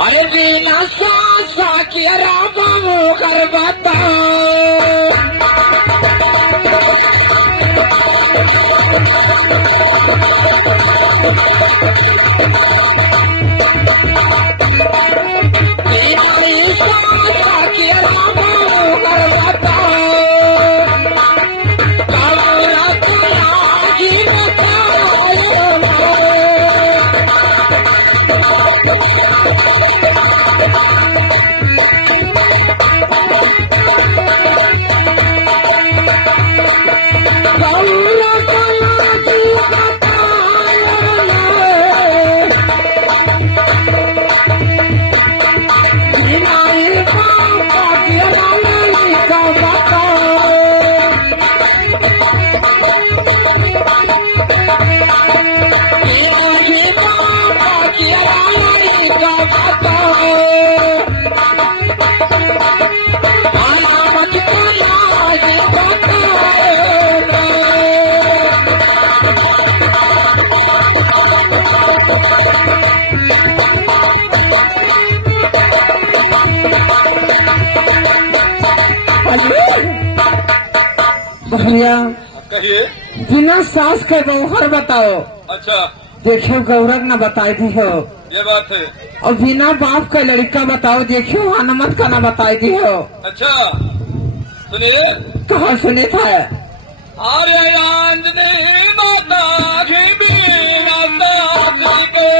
अरे बिना सासा की राबो कर बताओ भैया कहिए। बिना सास के गौहर बताओ। अच्छा देखियो गौरव न बताई दी हो। ये बात है। और बिना बाप का लड़का बताओ। देखियो हनुमत का न बताई दी हो। अच्छा सुनिए। कहा सुने था अरे आंजनी माता की बीना सास के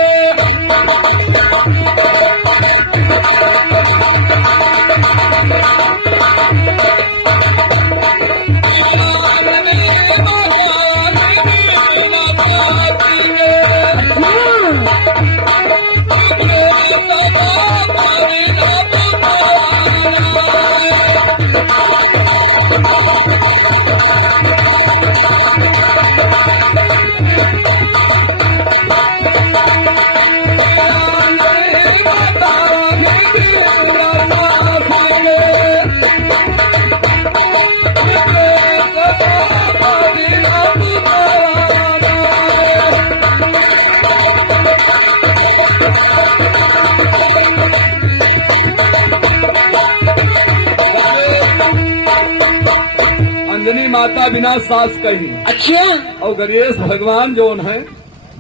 अंजनी माता बिना सास कही। अच्छा और गणेश भगवान जो है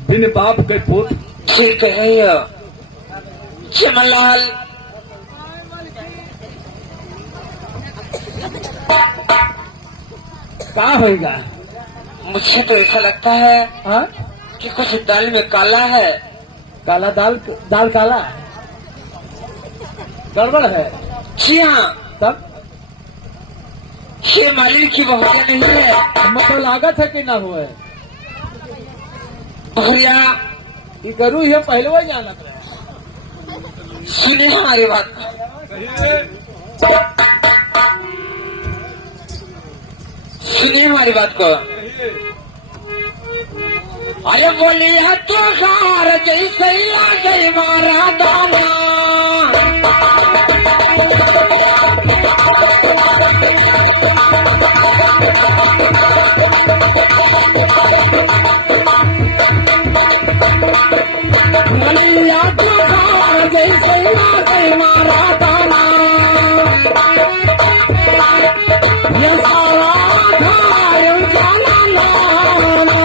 बिन बाप के पुत। ठीक है चमनलाल। क्या होगा? मुझे तो ऐसा लगता है हाँ? कि कुछ दाल में काला है। काला दाल दाल काला गड़बड़ है। जी हाँ तब ये मालिक की बहुरिया नहीं है। मतलब लागत है कि ना हुए। बहुरिया ये करू ये पहले वही जानत रहे। सुने हमारी बात। सुनिए हमारी बात को। अरे बोलिए तो कार जैसे लागे मारा दाना। बोलिए तो कार जैसे लागे मारा दाना। ये सारा धार जाना लाना।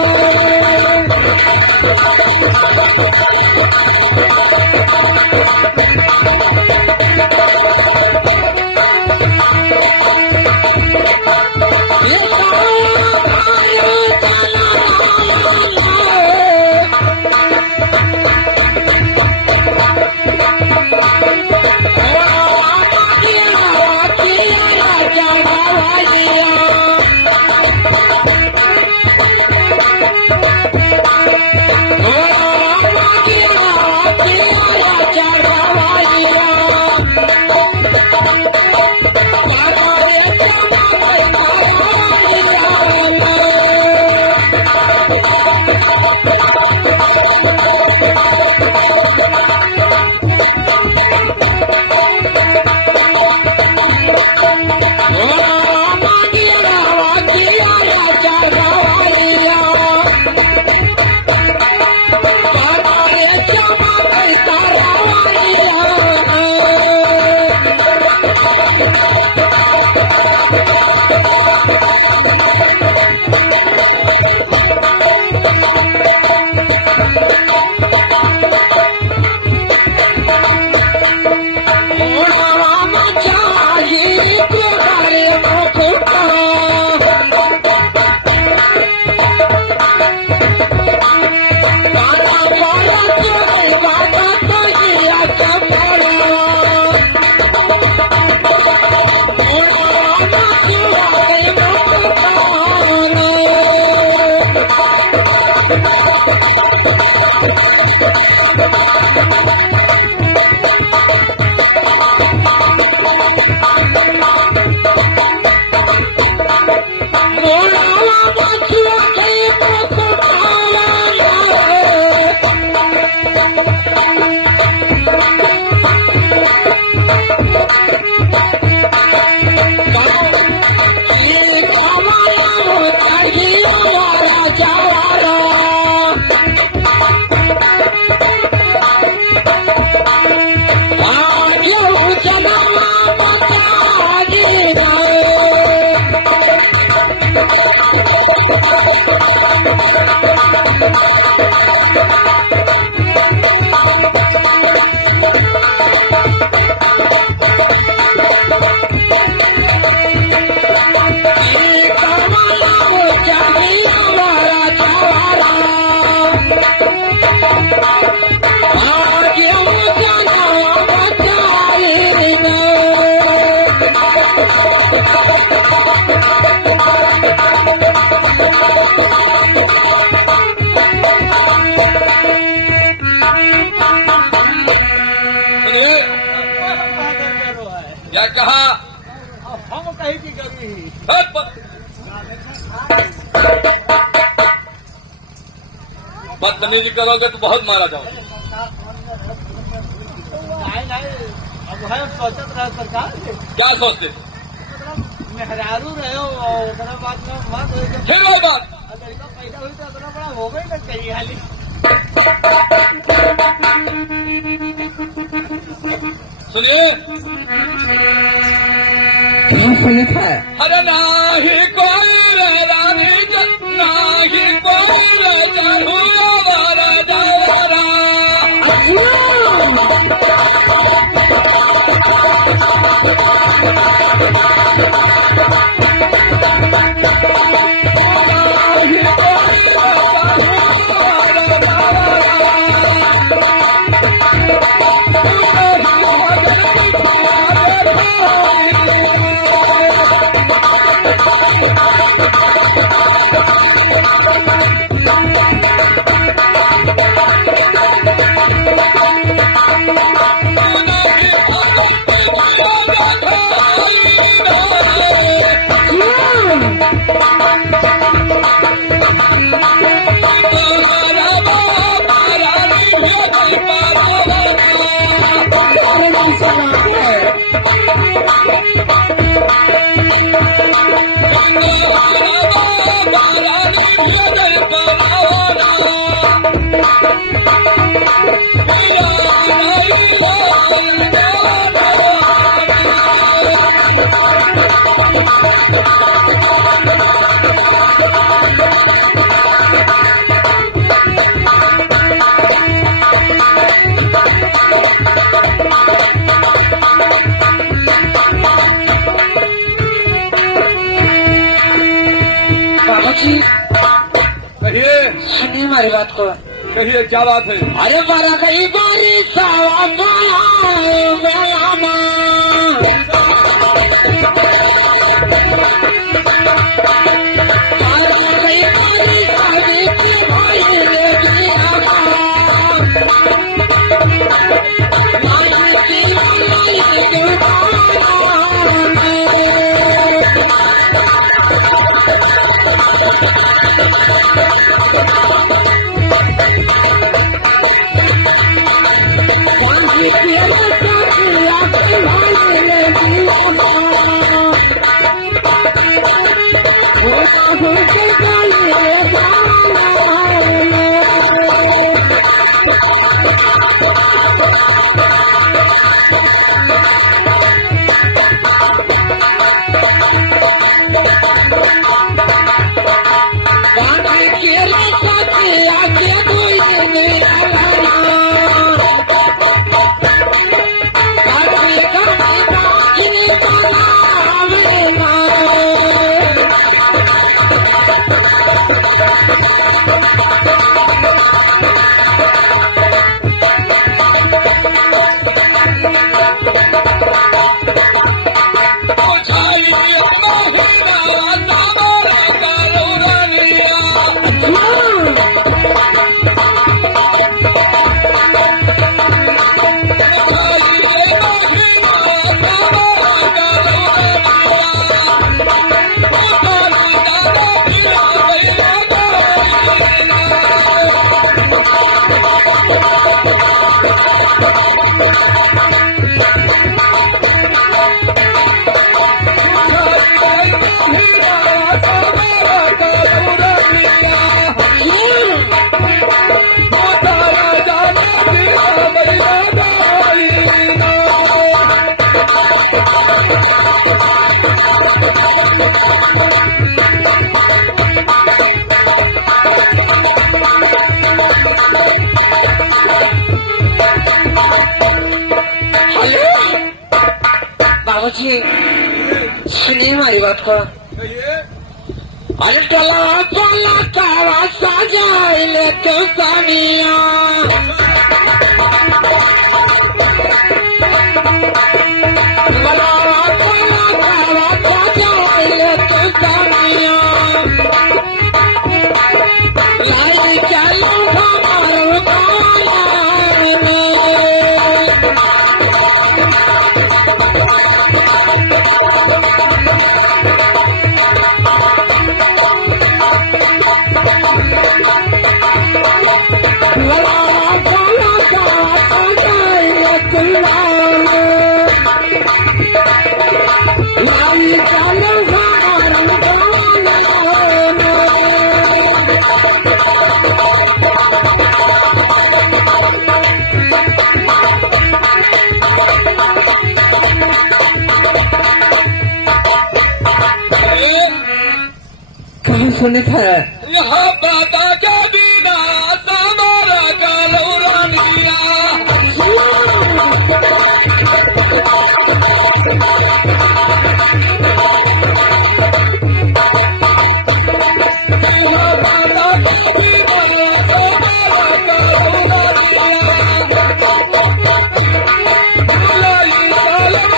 बोलावा बचुआ के पकड़ावा ये कमाया हो चाहिए वाला जवारा आज चला बता दी सुनिए क्या कहा हम कहीं की कमी बदतमीजी करोगे तो बहुत मारा जाओगे। नहीं अब है सोचत रहे सरकार क्या सोचते मेहरारू रहे हो और उतना बात में मत हो फिर वही बात लड़का पैदा हुई तो उतना बड़ा हो गई ना चाहिए हाली सुनिए लिखा है अरे नाही कोई रानी नाही कोई वाला जवारा बाबूजी कहिए सुनिए हमारी बात को कहिए क्या बात है। अरे बड़ा कई बारी सावा मेला जी सुनिए हमारी बात को। कहिए। अरे टला टला कावा साजाई ले तो सानिया कहीं सुने थे यहाँ बाता के बिना समारा का लौरा मिया यहाँ बाता के बिना समारा का लौरा मिया लाई सालम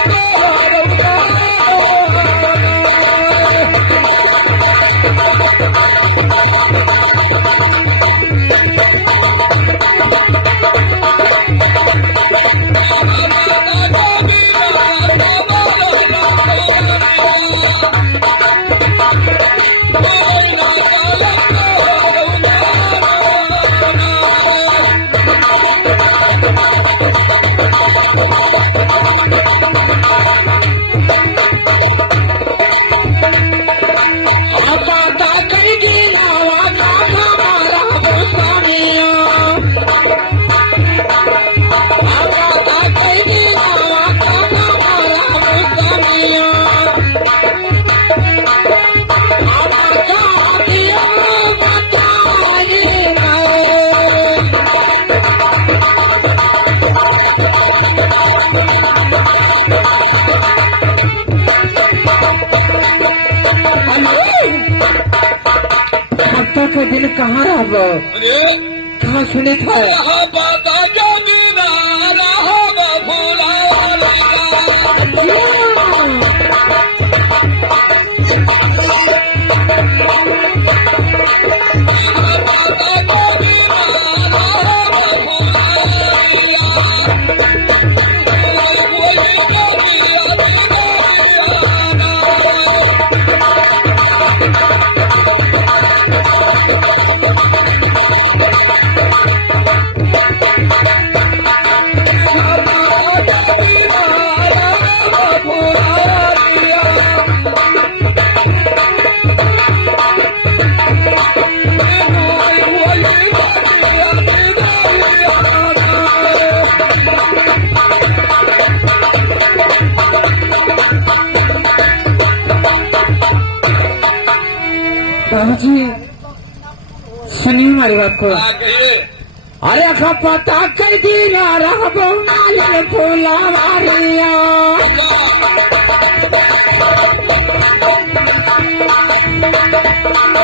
का के दिन कहाँ रह कहाँ सुने थे यहाँ बाता के बिना रहा भूला जी सुनिए हमारी बात को। कहिए। अरे अखा पता कई दिन रह नाल फूला वारिया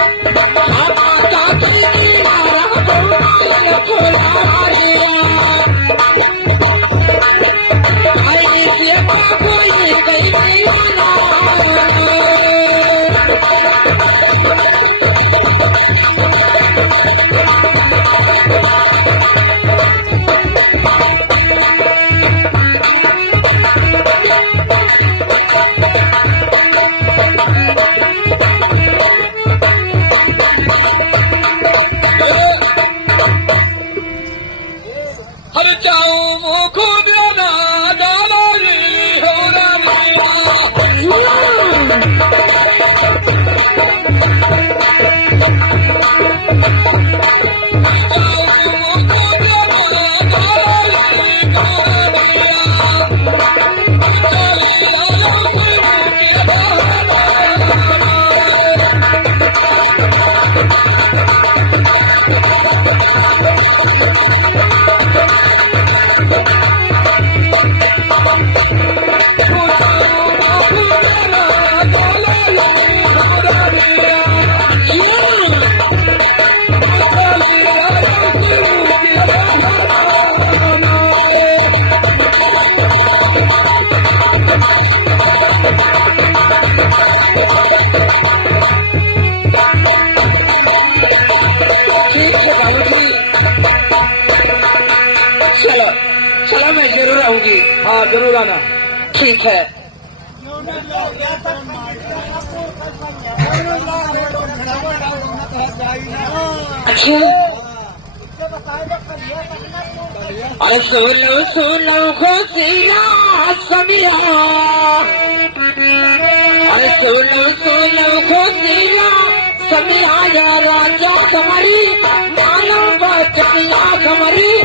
पता कई दिन रह नाल फूला वारिया आई से कोई कई दीवाना हर चाऊ मुख देना डाला हो चलो मैं जरूर आऊंगी। हाँ जरूर आना। ठीक है। अच्छा, अरे सुनो सुनो खुशिया समिया, अरे सुनो सुनो खुशिया समिया, राजा कमरी मानो बचतिया कमरी।